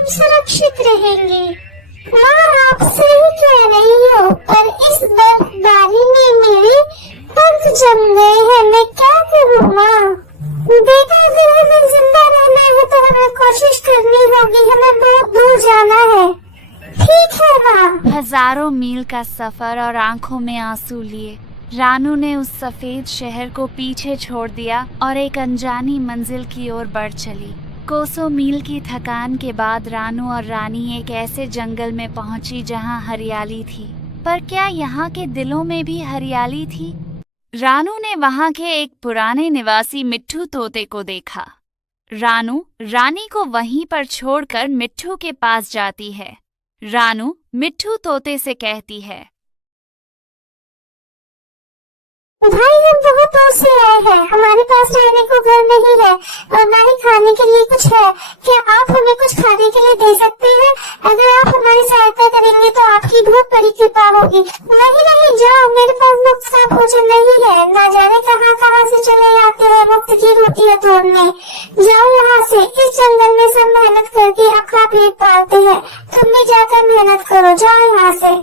सब सुरक्षित रहेंगे। माँ आप सही कह रही हो, पर इस बर्फबारी में मेरे पंख जम गए हैं, मैं क्या करूँ माँ? बेटा अगर हमें जिंदा रहना है तो हमें कोशिश करनी होगी, हमें बहुत दूर जाना है। ठीक है माँ। हजारों मील का सफर और आंखों में आंसू लिए रानू ने उस सफेद शहर को पीछे छोड़ दिया और एक अनजानी मंजिल की ओर बढ़ चली। कोसों मील की थकान के बाद रानू और रानी एक ऐसे जंगल में पहुंची जहां हरियाली थी। पर क्या यहाँ के दिलों में भी हरियाली थी? रानू ने वहां के एक पुराने निवासी मिट्ठू तोते को देखा। रानू रानी को वहीं पर छोड़कर मिट्ठू के पास जाती है। रानू मिट्ठू तोते से कहती है, भाई हम बहुत दूर से आए हैं, हमारे पास रहने को घर नहीं है और ना ही खाने के लिए कुछ है। क्या आप हमें कुछ खाने के लिए दे सकते हैं? अगर आप हमारी सहायता करेंगे तो आपकी बहुत बड़ी कृपा होगी। नहीं नहीं जाओ, मेरे पास मुफ्त का भोजन नहीं है, ना जाने कहाँ कहाँ से चले आते हैं मुफ्त की रोटियां तोड़ने। जाओ यहाँ से, इस जंगल में सब मेहनत करके अपना पेट पालते हैं, तुम भी जाकर मेहनत करो, जाओ यहाँ से।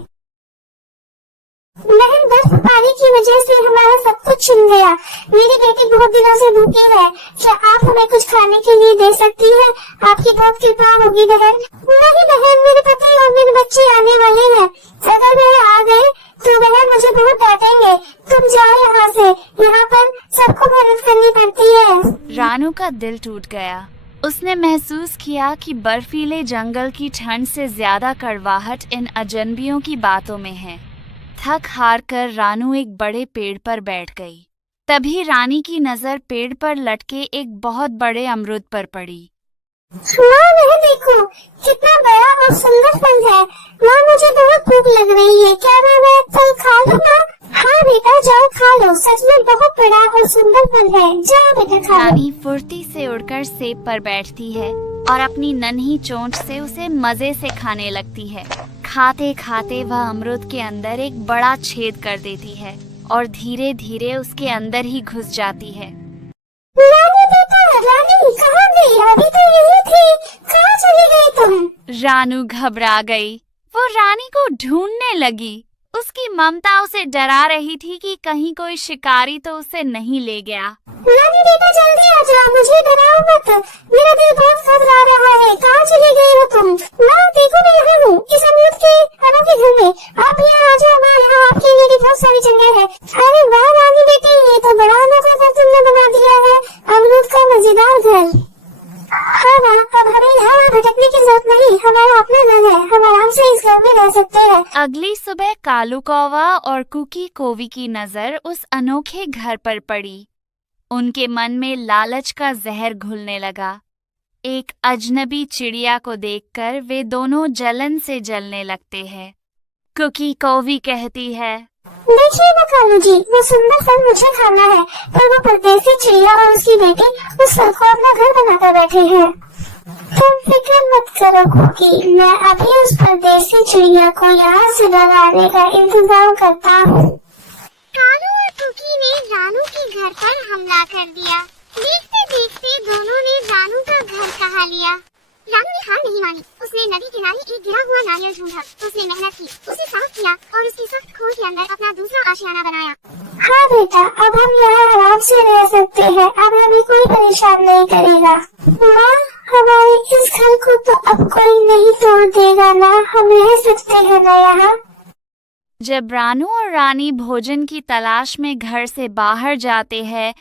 बहन बर्फबारी की वजह से हमारा सब कुछ छिन गया, मेरी बेटी बहुत दिनों से भूखी है, क्या आप हमें कुछ खाने के लिए दे सकती हैं? आपकी बहुत कृपा होगी बहन। नहीं बहन, मेरे पति और मेरे बच्चे आने वाले हैं, अगर वह आ गए तो बहन मुझे बहुत डांटेंगे। तुम जाओ यहाँ से, यहाँ पर सबको मेहनत करनी पड़ती है। रानू का दिल टूट गया। उसने महसूस किया कि बर्फीले जंगल की ठंड से ज्यादा कड़वाहट इन अजनबियों की बातों में है। थक हार कर रानू एक बड़े पेड़ पर बैठ गई। तभी रानी की नजर पेड़ पर लटके एक बहुत बड़े अमरूद पर पड़ी। माँ वह देखो, कितना बड़ा और सुंदर फल है। माँ मुझे बहुत भूख लग रही है, क्या मैं वह फल खा लूँ माँ? हाँ बेटा जाओ खा लो, सच में बहुत बड़ा और सुंदर फल है, जाओ बेटा खा लो। रानी फुर्ती से उड़कर सेब पर बैठती है और अपनी नन्ही चोंच से उसे मजे से खाने लगती है। खाते खाते वह अमरूद के अंदर एक बड़ा छेद कर देती है और धीरे धीरे उसके अंदर ही घुस जाती है। रानी बेटा, रानी कहाँ गई? अभी तो यही थी, कहाँ चली गई तुम? रानू घबरा गई। वो रानी को ढूंढने लगी। उसकी ममता उसे डरा रही थी कि कहीं कोई शिकारी तो उसे नहीं ले गया। रानी बेटा जल्दी आ जाओ, मुझे डराओ मत, मेरा दिल बहुत घबरा रहा है। कहाँ चली गई हो तुम? माँ देखो मैं यहाँ हूँ, इस अमरूद के अनोखे घर में। आप यहाँ आ जाओ माँ, यहाँ आपके लिए बहुत सारी जगह है। अरे वाह रानी बेटी, ये तो बड़ा अनोखा घर तुमने बना दिया है, अमरूद का मजेदार घर। हाँ माँ, अब हमें यहाँ भटकने की जरूरत नहीं, हमारा अपना घर है, हम आराम से इस घर में रह सकते हैं। अगली सुबह कालू कौवा और कुकी कोवी की नजर उस अनोखे घर पर पड़ी। उनके मन में लालच का जहर घुलने लगा। एक अजनबी चिड़िया को देखकर वे दोनों जलन से जलने लगते हैं। कुकी कोवी कहती है, देखिए ना कालू जी, वो सुंदर फल मुझे खाना है, पर वो परदेसी चिड़िया और उसकी बेटी उस फल को अपना घर बनाकर बैठे हैं। तुम फिक्र मत करो कुकी, मैं अभी उस परदेसी चिड़िया को यहाँ से भगाने का इंतजाम करता हूँ। कालू और कुकी ने रानू के घर पर हमला कर दिया। देखते देखते दोनों ने रानू का घर कहा लिया। रानू ने हार नहीं मानी, उसने नदी किनारे एक गिरा हुआ नारियल ढूंढा, उसने मेहनत की, उसे साफ किया और उसकी सख्त खोज के अंदर अपना दूसरा आशियाना बनाया। हाँ बेटा, अब हम यहाँ आराम से रह सकते हैं, अब हमें कोई परेशान नहीं करेगा। माँ हमारे इस घर को तो अब कोई नहीं तोड़ देगा ना, हम रह सकते हैं ना यहाँ। जब रानू और रानी भोजन की तलाश में घर से बाहर जाते हैं,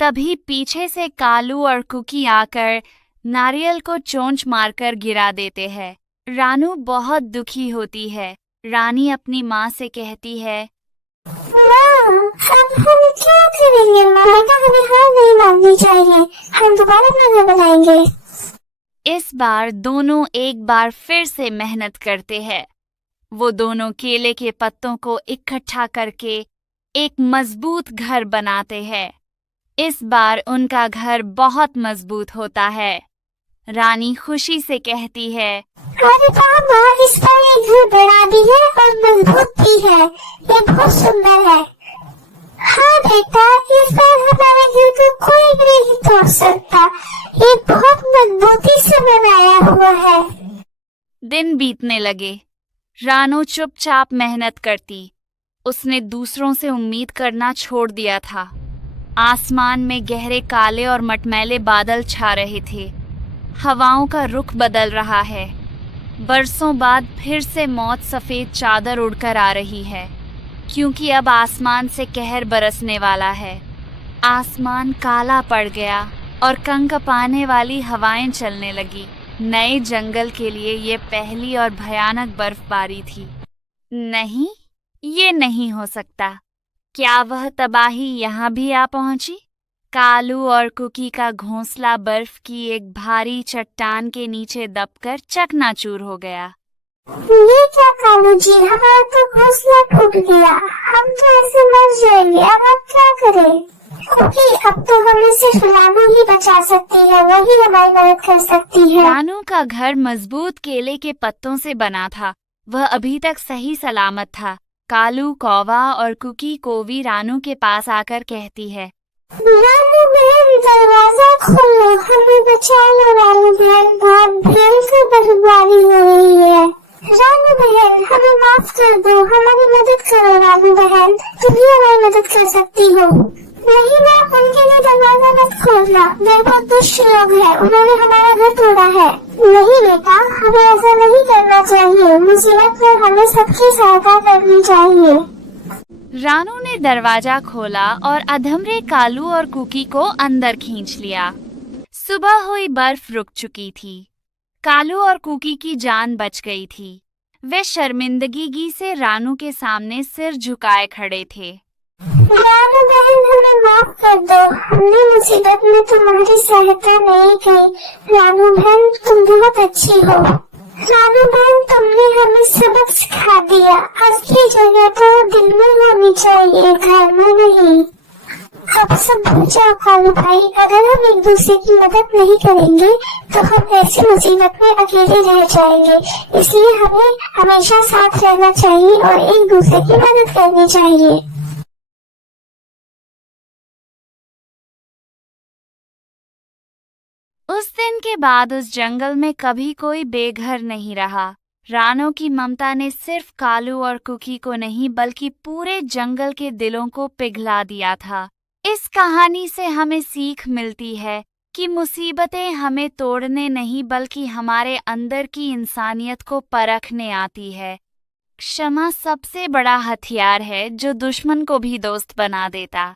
तभी पीछे से कालू और कुकी आकर नारियल को चोंच मारकर गिरा देते हैं। रानू बहुत दुखी होती है। रानी अपनी माँ से कहती है, माँ अब हम क्या करेंगे? माँ हमें हार नहीं माननी चाहिए, हम दोबारा अपना घर बनाएंगे। इस बार दोनों एक बार फिर से मेहनत करते हैं। वो दोनों केले के पत्तों को इकट्ठा करके एक मजबूत घर बनाते हैं। इस बार उनका घर बहुत मजबूत होता है। रानी खुशी से कहती है, अरे पापा, इस बार ये घर बड़ा भी है और मजबूत भी है, ये बहुत सुंदर है। हाँ बेटा, इस बार हमारे घर को कोई भी नहीं तोड़ सकता, ये बहुत मजबूती से बनाया हुआ है। दिन बीतने लगे। रानू चुपचाप मेहनत करती। उसने दूसरों से उम्मीद करना छोड़ दिया था। आसमान में गहरे काले और मटमैले बादल छा रहे थे। हवाओं का रुख बदल रहा है। बरसों बाद फिर से मौत सफ़ेद चादर उड़कर आ रही है, क्योंकि अब आसमान से कहर बरसने वाला है। आसमान काला पड़ गया और कंकंपाने वाली हवाएं चलने लगी। नए जंगल के लिए ये पहली और भयानक बर्फबारी थी। नहीं, ये नहीं हो सकता। क्या वह तबाही यहाँ भी आ पहुंची? कालू और कुकी का घोंसला बर्फ की एक भारी चट्टान के नीचे दबकर चकनाचूर हो गया। ये क्या कालू जी, हमारा तो घोंसला टूट गया। हम तो ऐसे मर जाएंगे। अब आप क्या करें? क्योंकि अब तो हमें सिर्फ रानू ही बचा सकती है, वही हमारी मदद कर सकती है। रानू का घर मजबूत केले के पत्तों से बना था। वह अभी तक सही सलामत था। कालू, कौवा और कुकी कोवी रानू के पास आकर कहती है, रानू बहन, दरवाजा खोलो, हमें बचा लो। रानू बहन, बहुत भयंकर बर्फबारी हो रही है। रानू बहन, हमें माफ कर दो, हमारी मदद करो। रानू बहन, तुम ही हमारी मदद कर सकती हो। नहीं ना, उनके लिए दरवाजा मत खोलना। वे बहुत दुष्ट लोग हैं, उन्होंने हमारा घर तोड़ा है। नहीं बेटा, हमें ऐसा नहीं करना चाहिए। मुसीबत में हमें सबकी सहायता करनी चाहिए। रानू ने दरवाजा खोला और अधमरे कालू और कुकी को अंदर खींच लिया। सुबह हुई बर्फ रुक चुकी थी। कालू और कुकी की जान बच गई थी। वे शर्मिंदगी से रानू के सामने सिर झुकाए खड़े थे। रानू बहन, हमें माफ कर दो, हमने मुसीबत में तुम्हारी सहायता नहीं की। रानू बहन, तुम बहुत अच्छी हो। रानू बहन, तुमने हमें सबक सिखा दिया। असली जगह तो दिल में होनी चाहिए, घर में नहीं। अब सब भूल जाओ कालू भाई। अगर हम एक दूसरे की मदद नहीं करेंगे तो हम ऐसी मुसीबत में अकेले रह जाएंगे। इसलिए हमें हमेशा साथ रहना चाहिए और एक दूसरे की मदद करनी चाहिए। उस दिन के बाद उस जंगल में कभी कोई बेघर नहीं रहा। रानू की ममता ने सिर्फ कालू और कुकी को नहीं, बल्कि पूरे जंगल के दिलों को पिघला दिया था। इस कहानी से हमें सीख मिलती है कि मुसीबतें हमें तोड़ने नहीं, बल्कि हमारे अंदर की इंसानियत को परखने आती है। क्षमा सबसे बड़ा हथियार है जो दुश्मन को भी दोस्त बना देता।